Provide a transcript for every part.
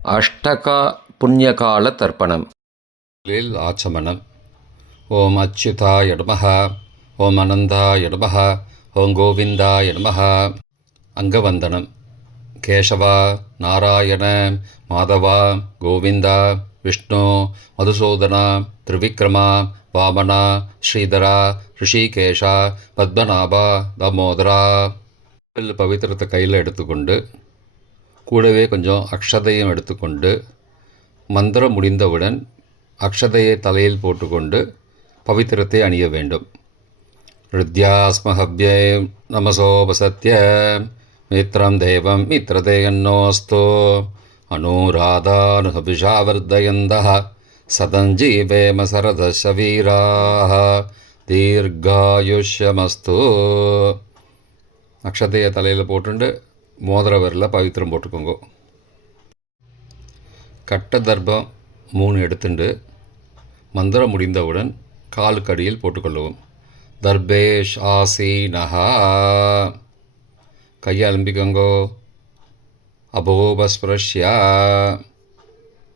அஷ்டகா புண்ணியகால தர்ப்பணம். ஆச்சமனம். ஓம் அச்சுதாய நமஹ, ஓம் அனந்தாய நமஹ, ஓம் கோவிந்தாய நமஹ. அங்கவந்தனம். கேசவா, நாராயண, மாதவா, கோவிந்தா, விஷ்ணு, மதுசூதனா, திரிவிக்ரமா, வாமனா, ஸ்ரீதரா, ரிஷிகேஷா, பத்மநாபா, தாமோதரா. பவித்திரத்தை கையில் எடுத்துக்கொண்டு கூடவே கொஞ்சம் அக்ஷதையும் எடுத்துக்கொண்டு மந்திரம் முடிந்தவுடன் அக்ஷதையை தலையில் போட்டுக்கொண்டு பவித்திரத்தை அணிய வேண்டும். ருத்யாஸ்மஹவ்யே நமசோபசத்ய மித்ரம் தேவம் மித்ரதேயன்னோஸ்தோ அனுராதானுஹபிஷாவர்தயந்தः சதஞ்சீவேம சரதச வீராः தீர்காயுஷ்யமஸ்து. அக்ஷதையை தலையில் போட்டுண்டு மோதிர விரலில் பவித்திரம் போட்டுக்கோங்க. கட்ட தர்ப்பம் 3 எடுத்துண்டு மந்திரம் முடிந்தவுடன் காலுக்கு அடியில் போட்டுக்கொள்ளவும். தர்பேஷ் ஆசீனஹா. கையை அலம்பிக்கோங்கோ. அபோபஸ்பிரஷ்யா.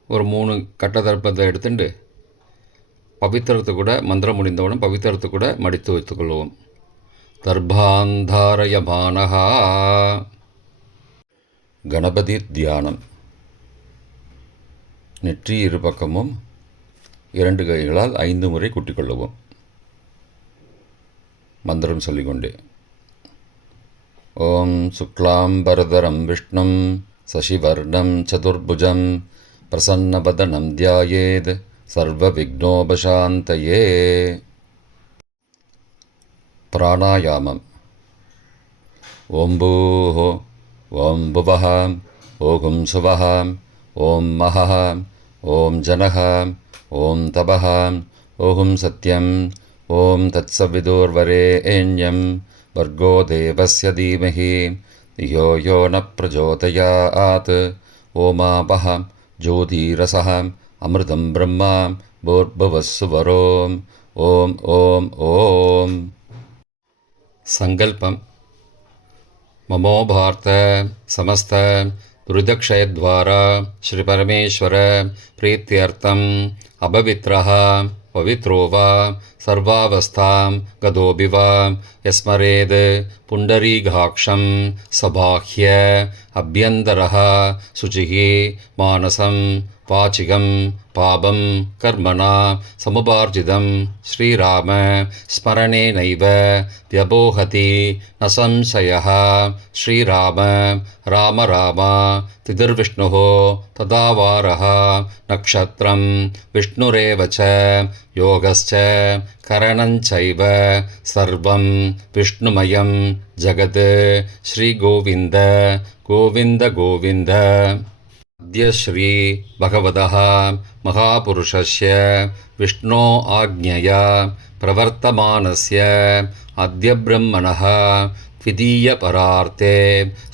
ஒரு 3 கட்ட தர்ப்பத்தை எடுத்துட்டு பவித்திரத்தை கூட மந்திரம் முடிந்தவுடன் பவித்திரத்தை கூட மடித்து வைத்துக்கொள்வோம். தர்பாந்தாரயமானஹா. கணபதி தியானம். நெற்றி இரு பக்கமும் 2 கைகளால் 5 முறை கூட்டிக்கொள்ளவும். மந்திரம் சொல்லிக்கொண்டே. ஓம் சுக்லாம்பரதரம் விஷ்ணும் சசிவர்ணம் சதுர்புஜம் பிரசன்னவதனம் தியாயேத் சர்வ விக்னோபசாந்தயே. பிராணாயாமம். ஓம் பூஹ ஓம் புவஹ ஓம் சுவஹ ஓம் மஹஹ ஓம் ஜனஹ ஓம் தபஹ ஓம் சத்யம் ஓம் தத்சவிதுர்வரேண்யம் வர்கோ தேவஸ்ய தீமஹி யோ யோ ந பிரச்சோதயாத். ஓமாபஹ ஜோதிரசஹ அமிர்தம் பிரம்மா பூர்புவஸ்ஸுவரோம். ஓம் ஓம் ஓம். சங்கல்பம். மமோ பார்த்த சமஸ்த துரிதக்ஷயத்வாரா ஸ்ரீ பரமேஸ்வர பிரீத்தியர்த்தம் அபவித்ரஹ பவித்ரோ வா சர்வாவஸ்தாம் கதோபி வா யஸ்மரேத் புண்டரீகாக்ஷம் சபாஹ்ய அப்யந்தரஹ சுச்சிஹி மானசம் வாச்சிகம் பாபம் கர்மணா சமுபார்ஜிதம் ஸ்ரீராம ஸ்மரணேனைவ வியபோஹதி ந சம்சயः. ஸ்ரீராம ராம ராம திதிர்விஷ்ணுः ததாவாரः நக்ஷத்ரம் விஷ்ணுரேவ ச யோகஸ்ச கரணஞ்சைவ சர்வம் விஷ்ணுமயம் ஜகத். ஸ்ரீகோவிந்த கோவிந்த கோவிந்த. அத்ய ஸ்ரீ பகவதः மகாபுருஷஸ்ய விஷ்ணோ ஆக்ஞயா பிரவர்த்தமானஸ்ய அத்ய பிரம்மணः द्वितीयपरार्थे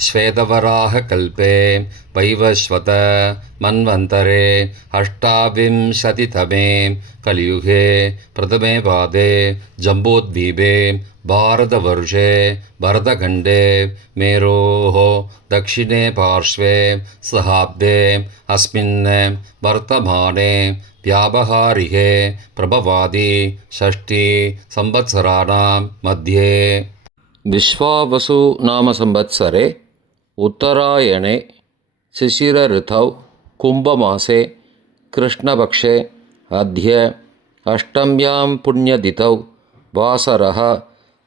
श्वेतवराहकल्पे वैवस्वत मन्वन्तरे 28तमे कलियुगे प्रथमे पादे जम्बूद्वीपे भारतवर्षे भरतखण्डे मेरोः दक्षिणे पार्श्वे सहाब्दे अस्मिन् वर्तमाने व्यावहारिके प्रभवादि षष्ठी संवत्सराणां मध्ये विश्वावसु नाम संवत्सरे उत्तरायणे शिशिर ऋतौ कुम्भमासे कृष्णपक्षे अद्य अष्टम्यां पुण्यतिथौ वासरः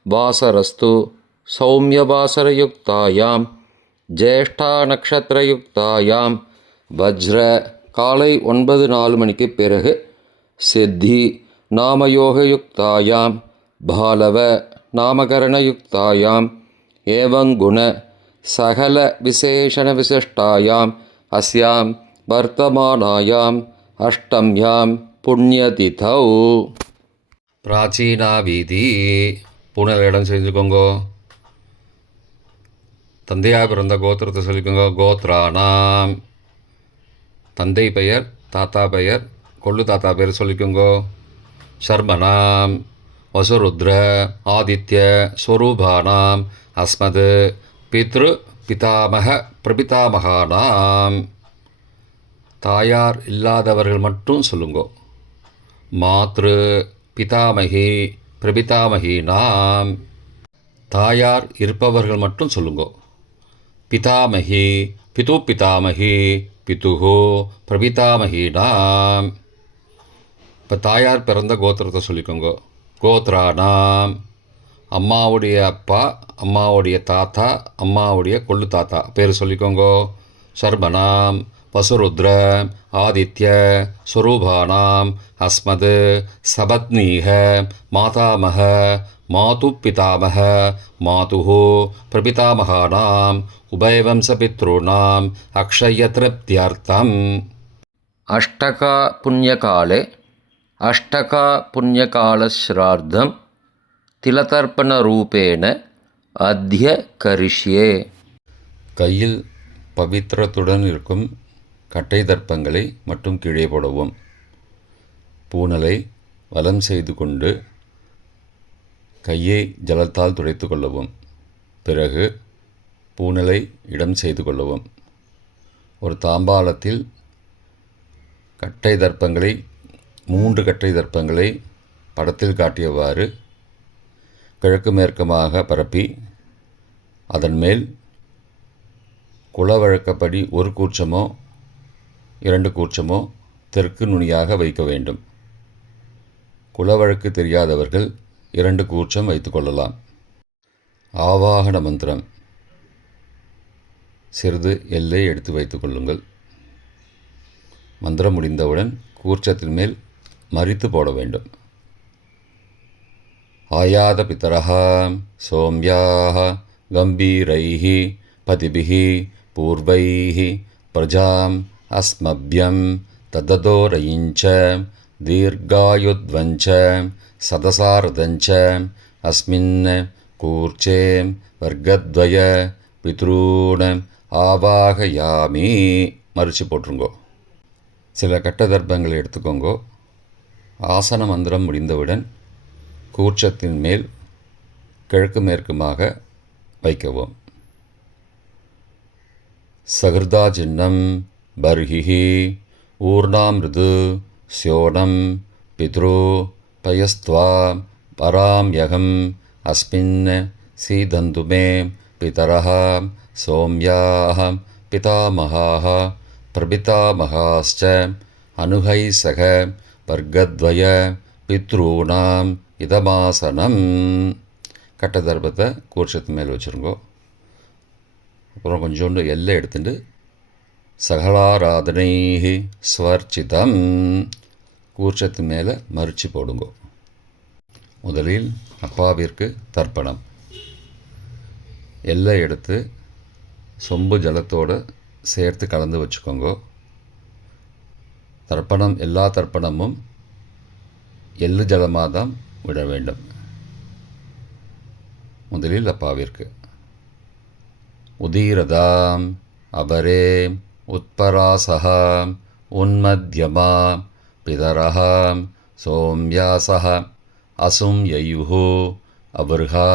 वासरस्तु सौम्यवासरयुक्तायां ज्येष्ठानक्षत्रयुक्तायां वज्र காலை 9:04 மணிக்கு பிறகு சித்தி நாமயோகயுக்தாயாம் பாலவ நாமகரணயுக்தாயாம் ஏவங்குண சகல விசேஷண விசிஷ்டாயாம் அஸ்யாம் வர்த்தமானாயாம் அஷ்டம்யாம் புண்ணியதிதௌ. பிராச்சீனா வீதி. பூனல் இடம் செஞ்சுக்கோங்கோ. தந்தையாக பிறந்த கோத்திரத்தை சொல்லிக்கோங்க. கோத்ரானாம். தந்தை பெயர் தாத்தா பெயர் கொள்ளு தாத்தா பெயர் சொல்லிக்கோங்கோ. ஷர்மனாம் வசுருத்ர ஆதித்ய ஸ்வரூபானாம் அஸ்மத் பித்ரு பிதாமக பிரபிதாமகானாம். தாயார் இல்லாதவர்கள் மட்டும் சொல்லுங்கோ. மாத்ரு பிதாமகி பிரபிதாமகி நாம். தாயார் இருப்பவர்கள் மட்டும் சொல்லுங்கோ. பிதாமகி பிது பிதாமகி பிதுகோ பிரபிதாமகி நாம். இப்போ தாயார் பிறந்த கோத்திரத்தை சொல்லிக்கோங்க. கோத்ரானாம். அம்மாவுடைய அப்பா, அம்மாவுடைய தாத்தா, அம்மாவுடைய கொள்ளு தாத்தா பேர் சொல்லிக்கோங்க. சர்மனாம் வசுருத்ர ஆதித்ய ஸ்வரூபானாம் அஸ்மத் சபத்னீக மாதாமக மாது பிதாமக மாதுஹோ பிரபிதாமகானாம் உபயவம்சபித்ருணாம் அக்ஷயத்ருப்தியர்த்தம். அஷ்டகா புண்ணியகாலே அஷ்டகா புண்ணியகாலஸ்ரார்த்தம் திலதர்ப்பணரூபேண அத்ய கரிஷ்யே. கையில் பவித்திரத்துடன் இருக்கும் கட்டை தர்ப்பங்களை மட்டும் கீழே போடவும். பூனலை வலம் செய்து கொண்டு கையை ஜலத்தால் துடைத்து கொள்ளவும். பிறகு பூனலை இடம் செய்து கொள்ளவும். ஒரு தாம்பாளத்தில் கட்டை தர்ப்பங்களை 3 கட்டை தர்ப்பங்களை படத்தில் காட்டியவாறு கிழக்கு மேற்கமாக பரப்பி அதன் மேல் குலவழக்கப்படி 1 கூர்ச்சமோ 2 கூர்ச்சமோ தெற்கு நுனியாக வைக்க வேண்டும். குலவழக்கு தெரியாதவர்கள் 2 கூர்ச்சம் வைத்துக்கொள்ளலாம். ஆவாகன மந்திரம். சிறிது எல்லை எடுத்து வைத்து கொள்ளுங்கள். மந்திரம் முடிந்தவுடன் கூர்ச்சத்தின் மேல் மரித்து போட வேண்டும். ஆயாத பிதரஹ சோம்யாஹ கம்பீரைஹ பதிபிஹ பூர்வைஹ பிரஜாம் அஸ்மப்யம் தததோரயிஞ்ச தீர்காயுத்வஞ்ச சதசாரதஞ்ச அஸ்மின் கூர்ச்சே வர்க்கத்வய பித்ரூண ஆவாகயாமி. மறித்து போட்டுருங்கோ. சில கட்ட தர்ப்பங்களை எடுத்துக்கோங்கோ. ஆசன மந்திரம் முடிந்தவுடன் கூர்ச்சத்தின் மேல் கிழக்கு மேற்குமாக வைக்கவும். சகிருதா சின்னம் பர்ஹிஹி ஊர்ணாமிருது ஸ்யோனம் பித்ரு பயஸ்த்வா பராம்யகம் அஸ்மின் சீதந்துமே பிதரஹ சோம்யாஹ பிதாமகாஹ பிரபிதாமகாஸ்ச அனுகைசக வர்க்கத்வய பித்ரூணாம் இதமாசனம். கட்ட தர்ப்பத்தை கூர்ச்சத்து மேல் வச்சுருங்கோ. அப்புறம் கொஞ்சோண்டு எல்லை எடுத்துட்டு சகலாராதனை ஸ்வர்ச்சிதம் கூர்ச்சத்து மேலே மறித்து போடுங்கோ. முதலில் அப்பாவிற்கு தர்ப்பணம். எல்லை எடுத்து சொம்பு ஜலத்தோடு சேர்த்து கலந்து வச்சுக்கோங்க. தர்ப்பணம் எல்லா தர்ப்பணமும் எள்ளு ஜலமாக தான் விட வேண்டும். முதலில் அப்பாவிற்கு உதீரதாம் அபரே உத்பராசஹா உன்மத்யமா பிதரஹா சோம்யாசஹ அசும் யயுஹு அபர்ஹா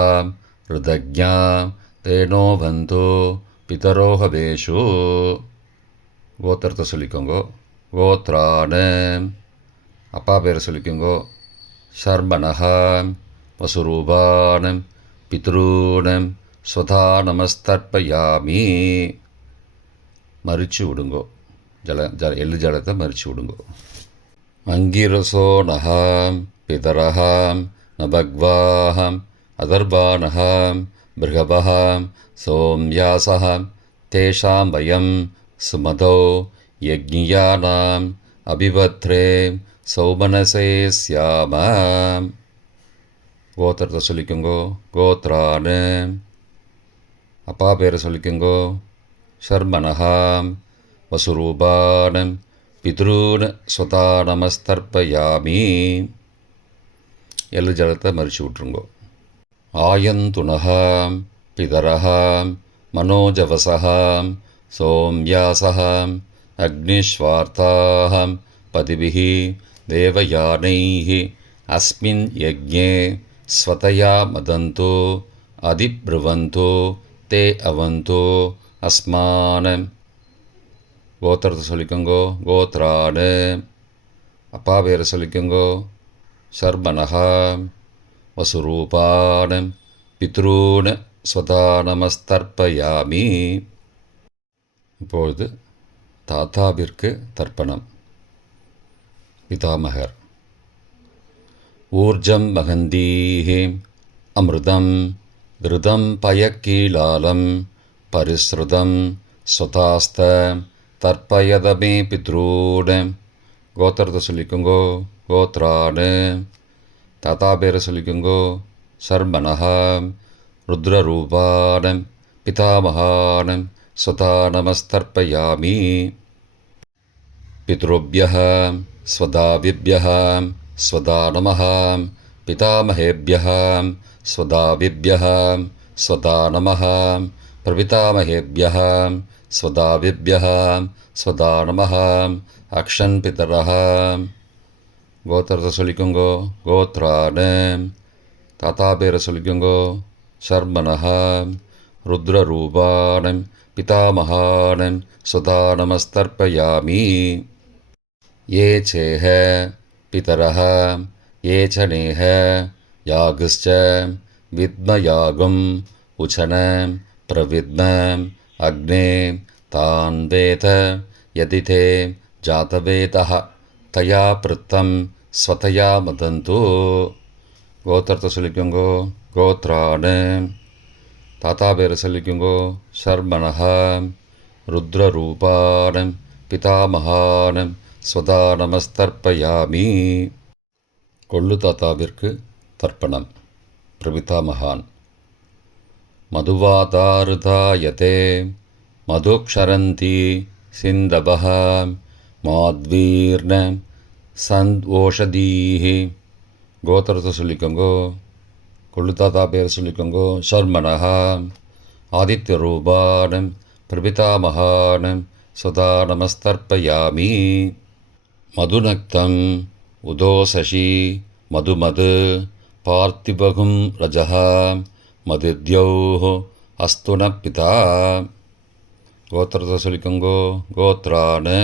ருதக்ஞா தேனோ பந்தோ பிதரோஹபேஷு. கோத்திரத்தை சொல்லிக்கோங்கோ. கோத்ரான. அப்பா பேரை சொல்லிக்கோங்கோ. ஷர்மணஹா வசுரூபானம் பித்ரூணம் ஸ்வதா நமஸ்தர்ப்பயாமி. மறித்து விடுங்கோ. எள்ளு ஜலத்தை மறித்து விடுங்கோ. அங்கிரசோனஹாம் பிதரஹாம் நபக்வாஹாம் அதர்பானஹாம் பிருகபஹாம் சோம்யாசஹாம் தேஷாம் வயம் சுமதோ யக்ஞியானாம் அபிபத்ரே சௌமனசே ஸ்யாமாம். கோத்திரத்தை சொல்லிக்கோங்கோ. கோத்ரான. அப்பா பேரை சொல்லிக்கோங்கோ. ஷர்மணஹாம் வசுரூபானம் பித்ரூன் ஸ்வதா நமஸ்தர்ப்பயாமி. எள்ளு ஜலத்தை மறித்து விட்ருங்கோ. ஆயந்துணஹாம் பிதரஹாம் மனோஜவசஹாம் சோம்யாசஹாம் அக்னிஸ்வார்த்தாஹாம் பதிபிஹி தேவயானைஹி அஸ்மின் யக்ஞே ஸ்வதயா மதந்தோ அதிப்ருவந்தோ தே அவந்தோ அஸ்மானம் கோத்திரத்தை சொல்லிக்கோங்கோ கோத்ரானு. அப்பா பேரை சொல்லிக்கோங்கோ சர்மனஹா. வசுரூபான் பித்ரூன் ஸ்வதா நமஸ்தர்ப்பயாமி. இப்பொழுது தாத்தாவிற்கு தர்ப்பணம். பிதாமகர். ஊர்ஜம் மகந்தீஹி அமிர்தம் கிருதம் பயக்கீலாலம் பரிஸ்ருதம் ஸ்வதாஸ்த தர்ப்பயதமே பித்ரூன். கோத்திரத்தை சொல்லிக்கோங்கோ கோத்ரானு. தாத்தா பேரை சொல்லிக்கோங்கோ சர்மனஹா. ருத்ரரூபான் பிதாமகான் ஸ்வதா நமஸ்தர்ப்பயாமி. பித்ருभ्यः स्वदाविभ्यः स्वदा नमः. पितामहेभ्यः स्वदाविभ्यः स्वदा नमः. प्रपितामहेभ्यः स्वदाविभ्यः स्वदा नमः. अक्षन् पितरः. கோத்திரத்தை சொல்லிக்கோங்கோ கோத்ரானு. தாத்தா பேரை சொல்லிக்கோங்கோ சர்மனஹா. ருத்ரரூபான் பிதாமகான் ஸ்வதா நமஸ்தர்ப்பயாமி. ये चेह पितरः ये च नेह यागश्च विद्मयागम् उचन प्रविद्म अग्ने तान् वेद यदि ते जातवेदः तया पृत्तं स्वतया मदन्तु. கோத்திரத்தை சொல்லிக்கோங்கோ கோத்ரானு. தாத்தா பேரை சொல்லிக்கோங்கோ சர்மனஹா. ருத்ரரூபான் பிதாமகான் ஸ்வதா நமஸ்தர்ப்பயாமி. கொள்ளு தாத்தாவிற்கு தர்ப்பணம். பிரபிதாமகான். மதுவாதாருதாயதே மதுக்ஷரந்தி சிந்தவஹ மாத்வீர்ண சந்த்வோஷதீஹி. கோத்திரத்தை சொல்லிக்கோங்கோ கொள்ளு தாத்தா பேரை சொல்லிக்கோங்கோ சர்மனஹா. ஆதித்யரூபான் பிரபிதாமகான் ஸ்வதா நமஸ்தர்ப்பயாமி. மதுநக்தம் உதோசசி மதுமது பார்த்திபகும் ரஜः மதித்யௌः அஸ்துன பிதா. கோத்திரத்தை சொல்லிக்கோங்கோ கோத்ரானு.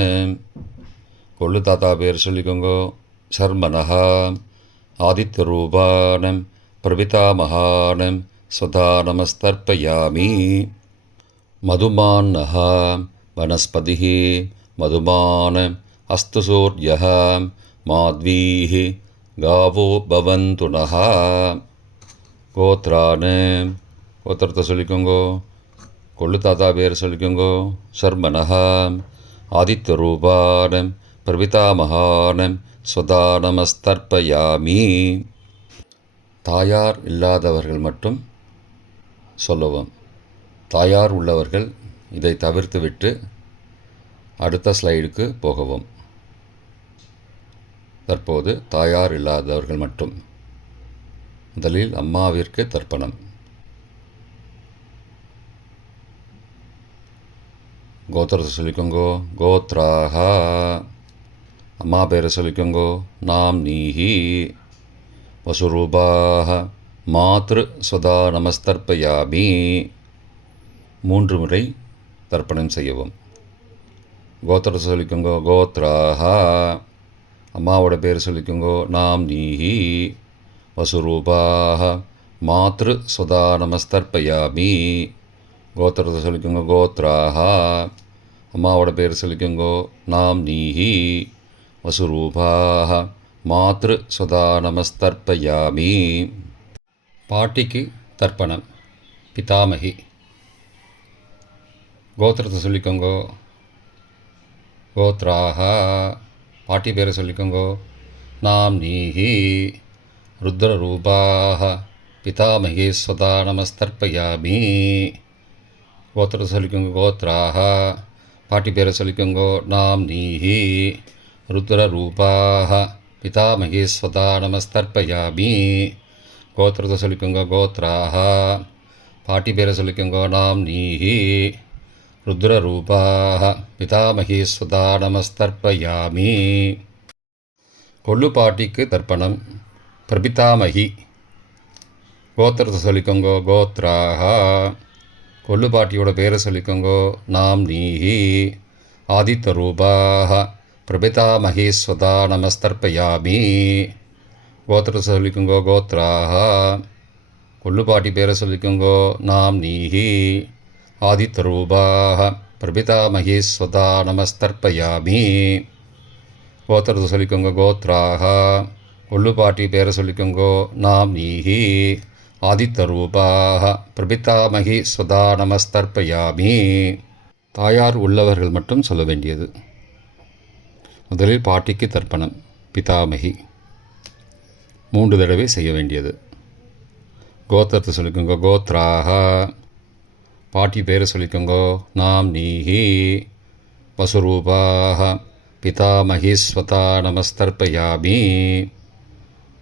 கொள்ளு தாத்தா பேர் சொல்லிக்கோங்கோ சர்மனஹா. ஆதித்யரூபான் பிரபிதாமகான் ஸ்வதா நமஸ்தர்ப்பயாமி. மதுமான்னः वनस्पतिः मधुमान् अस्तु सूर्यः माध्वीः गावो भवन्तु नः. கோத்ரானு. கோத்திரத்தை சொல்லிக்கோங்கோ கொள்ளு தாத்தா பேர் சொல்லிக்கோங்கோ சர்மனஹா. ஆதித்யரூபான் பிரபிதாமகான் ஸ்வதா நமஸ்தர்ப்பயாமி. தாயார் இல்லாதவர்கள் மட்டும் சொல்லவும். தாயார் உள்ளவர்கள் இதை தவிர்த்துவிட்டு அடுத்த ஸ்லைடுக்கு போகவும். தற்போது தாயார் இல்லாதவர்கள் மட்டும். முதலில் அம்மாவிற்கு தர்ப்பணம். கோத்திரத்தை சொல்லிக்கோங்கோ கோத்ராஹா. அம்மா பேரை சொல்லிக்கோங்கோ நாம் நீஹி. வசுரூபாஹ மாத்ரு ஸ்வதா நமஸ்தர்ப்பயாமி. 3 முறை தர்ப்பணம் செய்யவும். கோத்திரத்தை சொல்லிக்கோங்கோ கோத்ராஹா. அம்மாவோட பேர் சொல்லிக்கோங்கோ நாம் நீஹி. வசுரூபாஹ மாத்ரு ஸ்வதா நமஸ்தர்ப்பயாமி. கோத்திரத்தை சொல்லிக்கோங்கோ கோத்ராஹா. அம்மாவோட பேர் சொல்லிக்கோங்கோ நாம் நீஹி. வசுரூபாஹ மாத்ரு ஸ்வதா நமஸ்தர்ப்பயாமி. பாட்டிக்கு தர்ப்பணம். பிதாமகி. கோத்திரத்தை சொல்லிக்கோங்கோ கோத்ராஹா. பாட்டி பேரை சொல்லிக்கோங்கோ நாம் நீஹி. ருத்ரரூபாஹ பிதாமகி ஸ்வதா நமஸ்தர்ப்பயாமி. கோத்திரத்தை சொல்லிக்கோங்கோ கோத்ராஹா. பாட்டி பேரை சொல்லிக்கோங்கோ நாம் நீஹி. ருத்ரரூபாஹ பிதாமகி ஸ்வதா நமஸ்தர்ப்பயாமி. கோத்திரத்தை சொல்லிக்கோங்கோ கோத்ராஹா. பாட்டி பேரை சொல்லிக்கோங்கோ நாம் நீஹி. ருத்ரரூபாஹ பிதாமகி ஸ்வதா நமஸ்தர்ப்பயாமி. கொள்ளு பாட்டிக்கு தர்ப்பணம். பிரபிதாமகி. கோத்திரத்தை சொல்லிக்கோங்கோ கோத்ராஹா. கொள்ளு பாட்டியோட பேரை சொல்லிக்கோங்கோ நாம் நீஹி. ஆதித்தரூபாः பிரபிதாமகி ஸ்வதா நமஸ்தர்ப்பயாமி. கோத்திரத்தை சொல்லிக்கோங்கோ கோத்ராக. கொள்ளுப்பாட்டி பேரை சொல்லிக்கோங்கோ நாம் நீஹி. ஆதித்தரூபாக பிரபிதாமகி ஸ்வதா நமஸ்தர்ப்பயாமி. கோத்திரத்தை சொல்லிக்கோங்க கோத்ராக. கொள்ளுப்பாட்டி பேரை சொல்லிக்கோங்கோ நாம் நீஹி. ஆதித்தரூபாக பிரபிதாமகி ஸ்வதா நமஸ்தர்ப்பயாமி. தாயார் உள்ளவர்கள் மட்டும் சொல்ல வேண்டியது. முதலில் பாட்டிக்கு தர்ப்பணம் பிதாமகி 3 தடவை செய்ய வேண்டியது. கோத்திரத்தை சொல்லிக்கோங்க கோத்ராக. பாட்டி பேரை சொல்லிக்கோங்கோ நாம் நீஹி. வசுரூபாக பிதாமகி ஸ்வதா நமஸ்தர்ப்பயாமி.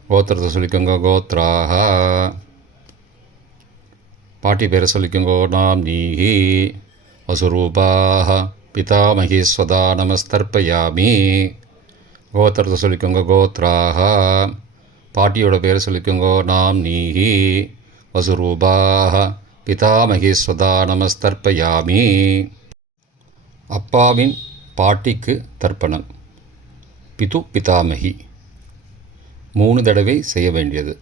கோத்திரத்தை சொல்லிக்கோங்க கோத்ராக. பாட்டி பேரை சொல்லிக்கோங்கோ நாம் நீஹி. வசுரூபாக பிதாமகி ஸ்வதா நமஸ்தர்ப்பயாமி. கோத்திரத்தை சொல்லிக்கோங்க கோத்ராக. பாட்டியோட பேரை சொல்லிக்கோங்கோ நாம் நீஹி. வசுரூபாக பிதாமகி ஸ்வதா நமஸ்தர்ப்பயாமி. அப்பாவின் பாட்டிக்கு தர்ப்பணம் பிது பிதாமகி 3 தடவை செய்ய வேண்டியது.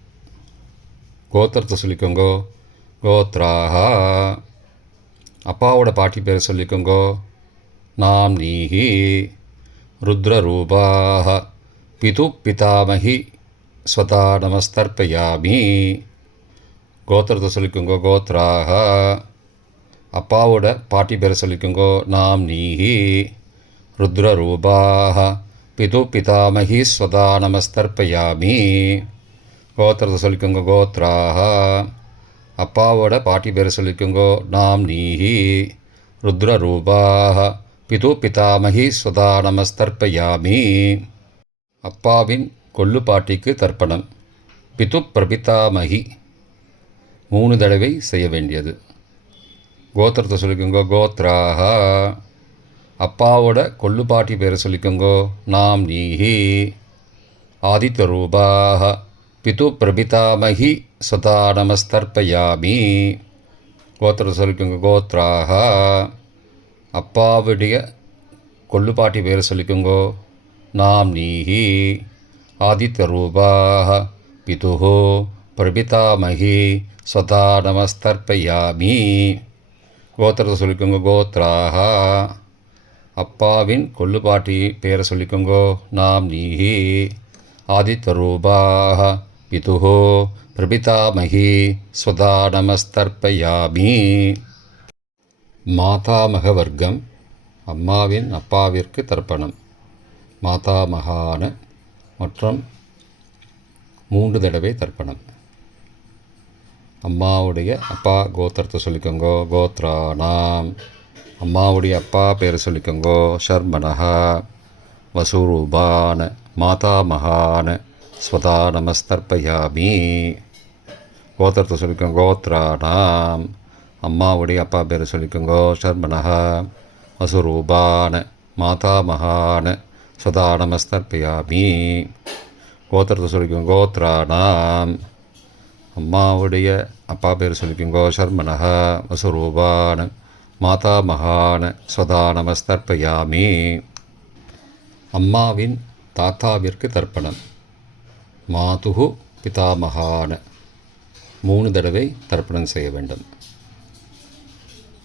கோத்திரத்தை சொல்லிக்கோங்கோ கோத்ராக. அப்பாவோட பாட்டி பேரை சொல்லிக்கோங்கோ நாம் நீஹி. ருத்ரரூபாக பிது பிதாமகி ஸ்வதா நமஸ்தர்ப்பயாமி. கோத்திரத்தை சொல்லிக்கோங்கோ கோத்ராக. அப்பாவோட பாட்டி பேரை சொல்லிக்கோங்கோ நாம் நீஹி. ருத்ரரூபாக பிது பிதாமகி ஸ்வதா நமஸ்தர்ப்பயாமி. கோத்திரத்தை சொல்லிக்கோங்க கோத்ராக. அப்பாவோட பாட்டி பேரை சொல்லிக்கோங்கோ நாம் நீஹி. ருத்ரரூபாக பிது பிதாமகி ஸ்வதா நமஸ்தர்ப்பயாமி. அப்பாவின் கொள்ளு பாட்டிக்கு தர்ப்பணம் பிது பிரபிதாமகி 3 தடவை செய்ய வேண்டியது. கோத்திரத்தை சொல்லிக்கோங்கோ கோத்ராக. அப்பாவோட கொள்ளு பாட்டி பேரை சொல்லிக்கோங்கோ நாம் நீஹி. ஆதித்தரூபாக பிது பிரபிதாமகி ஸ்வதா நமஸ்தர்ப்பயாமி. கோத்திரத்தை சொல்லிக்கோங்க கோத்ராக. அப்பாவுடைய கொள்ளுப்பாட்டி பேரை சொல்லிக்கோங்கோ நாம் நீஹி. ஆதித்தரூபாக பிதுஹோ பிரபிதாமகி ஸ்வதா நமஸ்தர்ப்பயாமி. கோத்திரத்தை சொல்லிக்கோங்க கோத்ராக. அப்பாவின் கொள்ளுப்பாட்டி பேரை சொல்லிக்கோங்கோ நாம் நீஹி. ஆதித்தரூபாக பிதுஹோ பிரபிதாமகி ஸ்வதா நமஸ்தர்ப்பயாமி. மாதாமக வர்க்கம் அம்மாவின் அப்பாவிற்கு தர்ப்பணம் மாதாமகான மற்றும் 3 தடவை தர்ப்பணம். அம்மாவுடைய அப்பா கோத்திரத்தை சொல்லிக்கோங்கோ கோத்ரானாம். அம்மாவுடைய அப்பா பேரை சொல்லிக்கோங்கோ ஷர்மனஹா. வசுரூபான மாதாமகான ஸ்வதா நமஸ்தர்ப்பயாமி. கோத்திரத்தை சொல்லிக்கோங்க கோத்ரானாம். அம்மாவுடைய அப்பா பேரை சொல்லிக்கோங்கோ ஷர்மனஹா. வசுரூபான மாதாமகான ஸ்வதா நமஸ்தர்ப்பயாமி. கோத்திரத்தை சொல்லிக்கோங்க கோத்ரானாம். அம்மாவுடைய அப்பா பேர் சொல்லிக்கோங்கோ ஷர்மனஹா. வசுரூபான மாதாமகான ஸ்வதா நமஸ்தர்ப்பயாமி. அம்மாவின் தாத்தாவிற்கு தர்ப்பணம் மாதுகு பிதாமகான 3 தடவை தர்ப்பணம் செய்ய வேண்டும்.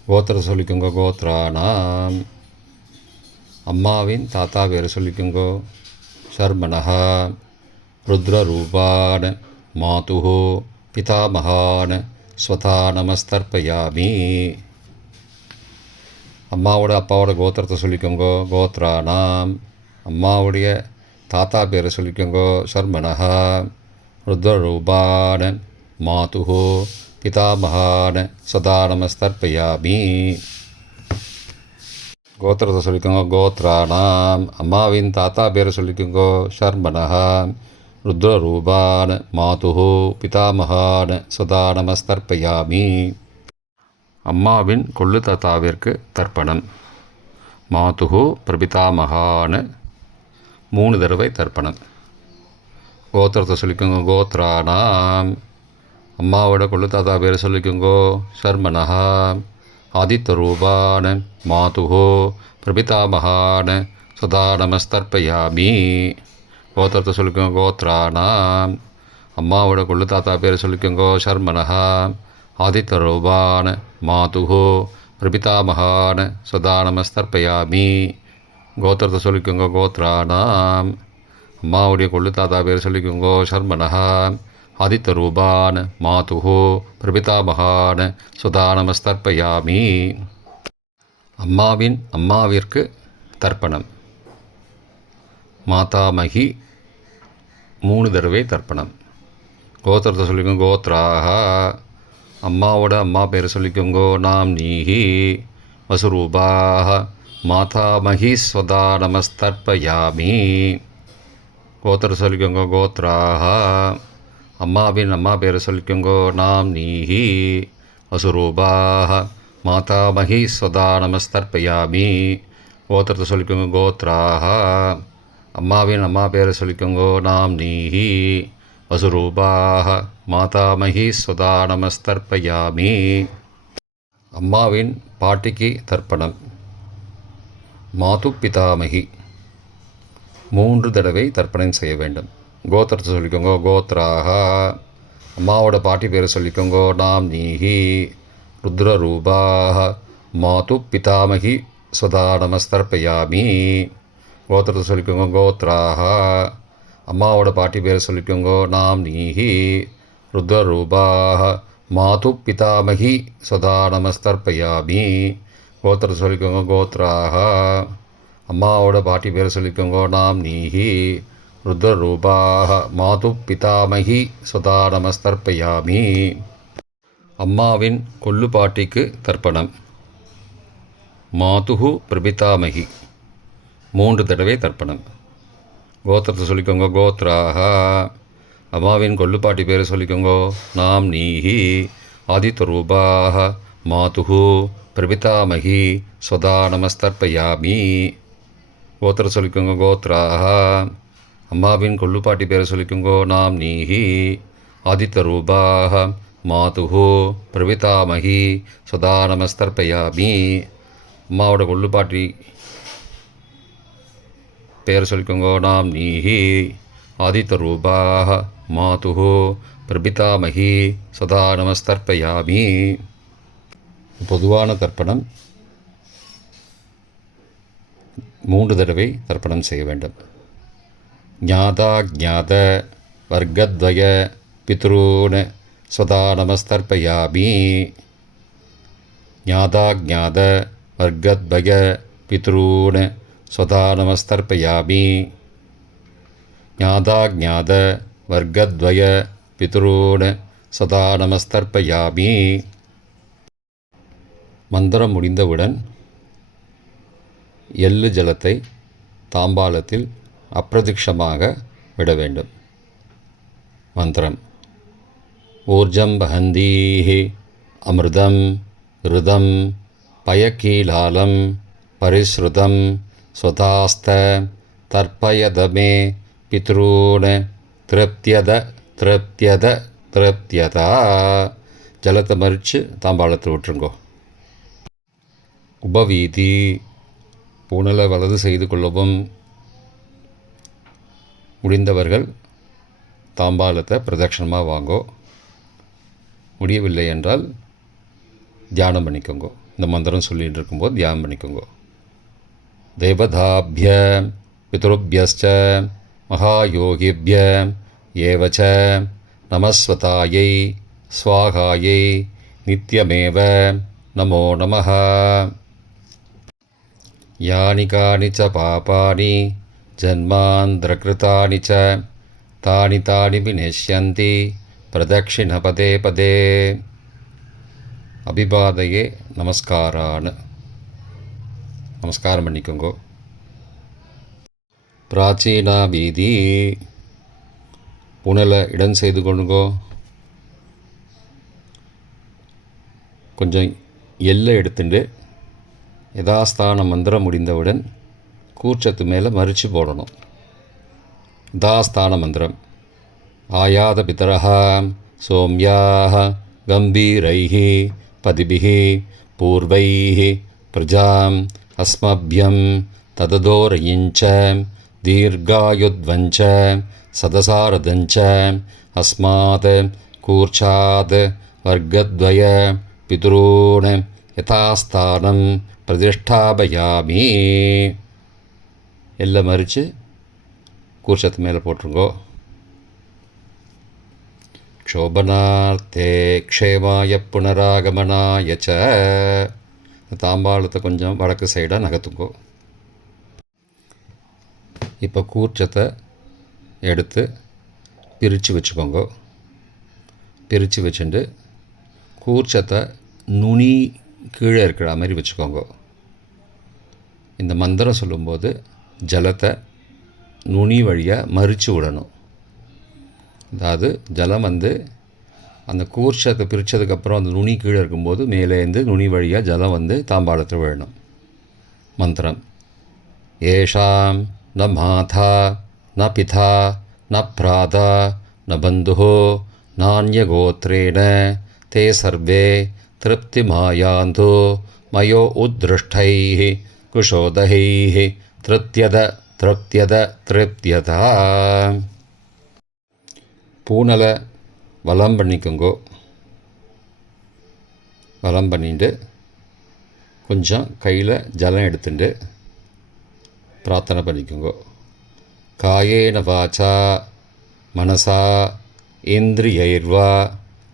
கோத்திர சொல்லிக்கோங்க கோத்ரானாம். அம்மாவின் தாத்தா பேரை சொல்லிக்கோங்கோ ஷர்மனஹா. ருத்ரரூபான மாதுஹோ பிதாமகான ஸ்வதா நமஸ்தர்ப்பயாமி. அம்மாவோட அப்பாவோட கோத்திரத்தை சொல்லிக்கோங்கோ கோத்ரானாம். அம்மாவுடைய தாத்தா பேரை சொல்லிக்கோங்கோ ஷர்மனஹா. ருத்ரரூபான மாதுஹோ பிதாமகான ஸ்வதா நமஸ்தர்ப்பயாமி. கோத்திரத்தை சொல்லிக்கோங்க கோத்ரானாம். அம்மாவின் தாத்தா பேரை சொல்லிக்கோங்கோ ஷர்மனஹா. ருத்ரரூபான மாதுஹோ பிதாமகான ஸ்வதா நமஸ்தர்ப்பயாமி. அம்மாவின் கொள்ளு தாத்தாவிற்கு தர்ப்பணம் மாதுஹு பிரபிதாமகான 3 தடவை தர்ப்பணம். கோத்திரத்தை சொல்லிக்கோங்க கோத்ரானாம். அம்மாவோட கொள்ளு தாத்தா பேரை சொல்லிக்கோங்கோ ஷர்மனஹா. ஆதித்தரூபான மாதுஹோ பிரபிதாமகான் சதா நமஸ்தர்ப்பயாமி. கோத்திரத்தை சொல்லிக்கோங்க. கோத்ரானாம். அம்மாவோட கொள்ளு தாத்தா பேர் சொல்லிக்கோங்கோ. சர்மனஹா. ஆதித்தரூபான் மாதுஹோ பிரபிதாமகான் சதா நமஸ்தர்ப்பயாமி. கோத்திரத்தை சொல்லிக்கோங்க. கோத்ரானாம். அம்மாவுடைய கொள்ளு தாத்தா பேர் சொல்லிக்கோங்கோ. சர்மனஹா. ஆதித்தரூபான் மாதுஹோ பிரபிதாமகான் சதா நமஸ்தர்ப்பயாமி. அம்மாவிற்கு தர்ப்பணம். மாதாமகி 3 தடவை தர்ப்பணம். கோத்திரத்தை சொல்லிக்கோங்க. கோத்ராக. அம்மாவோட அம்மா பேர் சொல்லிக்கோங்கோ. நாம் நீஹி வசுரூபாக மாதாமகி ஸ்வதா நமஸ்தர்ப்பயாமி. கோத்திரத்தை சொல்லிக்கோங்க. கோத்ராக. அம்மாவின் அம்மா பேர் சொல்லிக்கோங்கோ. நாம் நீஹி வசுரூபாக மாதாமகி ஸ்வதா நமஸ்தர்ப்பயாமி. கோத்திரத்தை சொல்லிக்கோங்க. கோத்ராக. அம்மாவின் அம்மா பேரை சொல்லிக்கோங்கோ. நாம் நீஹி வசுரூபாக மாதாமகி ஸ்வதா நமஸ்தர்ப்பயாமி. அம்மாவின் பாட்டிக்கு தர்ப்பணம். மாது பிதாமகி 3 தடவை தர்ப்பணம் செய்ய வேண்டும். கோத்திரத்தை சொல்லிக்கோங்க. கோத்ராக. அம்மாவோட பாட்டி பேரை சொல்லிக்கோங்கோ. நாம் நீஹி ருத்ரரூபாக மாது பிதாமகி சதா நமஸ்தர்ப்பயாமி. கோத்திரத்தை சொல்லிக்கோங்க. கோத்ராக. அம்மாவோட பாட்டி பேரை சொல்லிக்கோங்கோ. நாம் நீஹி ருத்ரரூபாக மாது பிதாமகி சதா நமஸ்தர்ப்பயாமி. கோத்திரத்தை சொல்லிக்கோங்க. கோத்ராக. அம்மாவோட பாட்டி பேரை சொல்லிக்கோங்கோ. நாம் நீஹி ருத்ரரூபாக மாது பிதாமகி சதா நமஸ்தர்ப்பயாமி. அம்மாவின் கொள்ளு பாட்டிக்கு தர்ப்பணம். மாதுஹு பிரபிதாமகி 3 தடவை தர்ப்பணம். கோத்திரத்தை சொல்லிக்கோங்க. கோத்ராக. அம்மாவின் கொள்ளுப்பாட்டி பேரை சொல்லிக்கோங்கோ. நாம் நீஹி ஆதித்தரூபாக மாதுஹு பிரபிதாமகி ஸ்வதா நமஸ்தர்ப்பயாமி. கோத்திரம் சொல்லிக்கோங்க. கோத்ராக. அம்மாவின் கொள்ளுப்பாட்டி பேரை சொல்லிக்கோங்கோ. நாம் நீஹி ஆதித்தரூபாக மாதுஹு பிரபிதாமகி ஸ்வதா நமஸ்தர்ப்பயாமி. அம்மாவோட கொள்ளுப்பாட்டி பேர் சொல்லிக்கோங்கோ. நாம் நீஹி ஆதித்தரூபாக மாதுஹு பிரபிதாமகி சதா நமஸ்தர்ப்பயாமி. பொதுவான தர்ப்பணம் 3 தடவை தர்ப்பணம் செய்ய வேண்டும். ஞாதா ஜாத வர்க்கத்வய பித்ரூன் சதா நமஸ்தர்ப்பயாமி. ஞாதா ஜாத வர்க்கத்வய பித்ரூன் சதா நமஸ்தர்ப்பயாமி. ஞாதா ஜாத வர்க்கத்வய பித்ரூன் சதா நமஸ்தர்ப்பயாமி. மந்திரம் முடிந்தவுடன் எள்ளு ஜலத்தை தாம்பாலத்தில் அப்பிரதிக்ஷமாக விட வேண்டும். மந்திரம். ஊர்ஜம் வஹந்தீஹி அமிர்தம் ருதம் பயக்கீலாலம் பரிஸ்ருதம் ஸ்வதாஸ்த தர்ப்பயதமே பித்ரூன் திருப்தியத திருப்தியத திருப்தியதா. ஜலத்தை மறித்து தாம்பாளத்தில் விட்டுருங்கோ. உபவீதி. புனலை வலது செய்து கொள்ளவும். முடிந்தவர்கள் தாம்பாளத்தை பிரதட்சணமாக வாங்கோ. முடியவில்லை என்றால் தியானம் பண்ணிக்கோங்கோ. இந்த மந்திரம் சொல்லிகிட்டு இருக்கும்போது தியானம் பண்ணிக்கோங்கோ. தேவதாபிய பித்ருபியஸ்ச மகாயோகிபிய ஏவச்ச நமஸ்வதாயை ஸ்வாகாயை நித்யமேவ நமோ நமः. யானி கானி ச பாபானி ஜன்மாந்திரகிருதானி ச தானி தானி விநஷ்யந்தி பிரதக்ஷிண பதே பதே. அபிபாதையே நமஸ்காரான். நமஸ்காரம் பண்ணிக்கோங்கோ. பிராச்சீனா வீதி. புனலை இடம் செய்து கொள்ளுங்கோ. கொஞ்சம் எல்லை எடுத்துட்டு யதாஸ்தான மந்திரம் முடிந்தவுடன் கூர்ச்சத்து மேலே மறித்து போடணும். யதாஸ்தான மந்திரம். ஆயாத பிதரஹ சோம்யாக கம்பீரைஹி பதிபிஹி பூர்வைஹி பிரஜாம் அஸ்மபியம் தததோரயிஞ்ச தீர்காயுத்வஞ்ச சதசாரதஞ்ச அஸ்மாத் கூர்ச்சாத் வர்க்கத்வய பிதுரூன் யதாஸ்தானம் பிரதிஷ்டாபயாமி. எல்லாம் மறித்து கூர்ச்சத்து மேலே போட்டுருங்கோ. க்ஷோபனார்த்தே க்ஷேமாய புனராகமனாய ச. தாம்பாளத்தை கொஞ்சம் வடக்கு சைடாக நகர்த்துங்கோ. இப்போ கூர்ச்சத்தை எடுத்து பிரித்து வச்சுக்கோங்க. பிரித்து வச்சுட்டு கூர்ச்சத்தை நுனி கீழே இருக்கிற மாதிரி வச்சுக்கோங்க. இந்த மந்திரம் சொல்லும்போது ஜலத்தை நுனி வழியாக மறித்து விடணும். அதாவது ஜலம் அந்த கூர்ச்சத்தை பிரித்ததுக்கப்புறம் அந்த நுனி கீழே இருக்கும்போது மேலேருந்து நுனி வழியாக ஜலம் தாம்பாளத்தில் விழணும். மந்திரம்: ஏஷாம் ந மாதா ந பிதா ந பிராதா ந பந்துஹோ நான்யகோத்ரேண தே சர்வே திருப்திமாயாந்தோ மயோ உத்ருஷ்டைः குஷோதகைः திருப்தியத திருப்தியத திருப்தியதா. பூனலை வலம் பண்ணிக்கோங்கோ. வலம் பண்ணிட்டு கொஞ்சம் கையில் ஜலம் எடுத்துட்டு பிரார்த்தனை பண்ணிக்கோங்கோ. காயேன வாச்சா மனசா இந்திரியைர்வா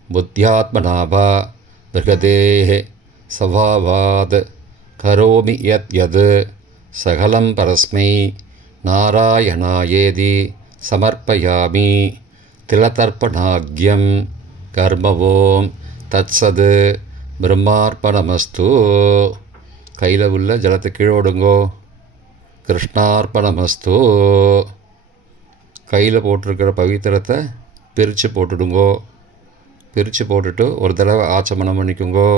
புத்தியாத்மனாவா பிருகதேஹ சபாவாத் கரோமி யத் யத் சகலம் பரஸ்மை நாராயணாயேதி சமர்ப்பயாமி. திலதர்ப்பணாக்யம் கர்மவோம் தத்சது பிரம்மார்ப்பணமஸ்து. கையில் உள்ள ஜலத்தை கீழோடுங்கோ. கிருஷ்ணார்ப்பணமஸ்து. கையில் போட்டிருக்கிற பவித்திரத்தை பிரித்து போட்டுடுங்கோ. பிரித்து போட்டுட்டு ஒரு தடவை ஆச்சமனம் பண்ணிக்குங்கோ.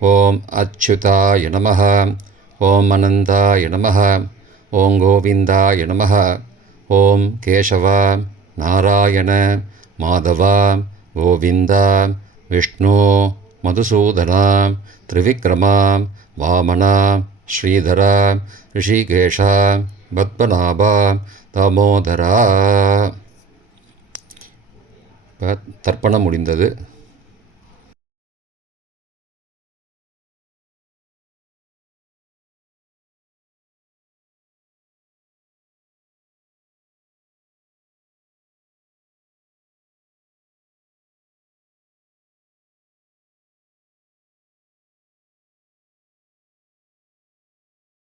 ஓம் அச்சுதாய நமஹ, ஓம் அனந்தாய நமஹ, ஓம் கோவிந்தாய நமஹ, ஓம் கேசவா நாராயண மாதவா கோவிந்தா விஷ்ணு மதுசூதனா திரிவிக்ரமா வாமனா ஸ்ரீதரா ரிஷிகேஷா பத்மநாபா தாமோதரா. இப்போ தர்ப்பணம் முடிந்தது.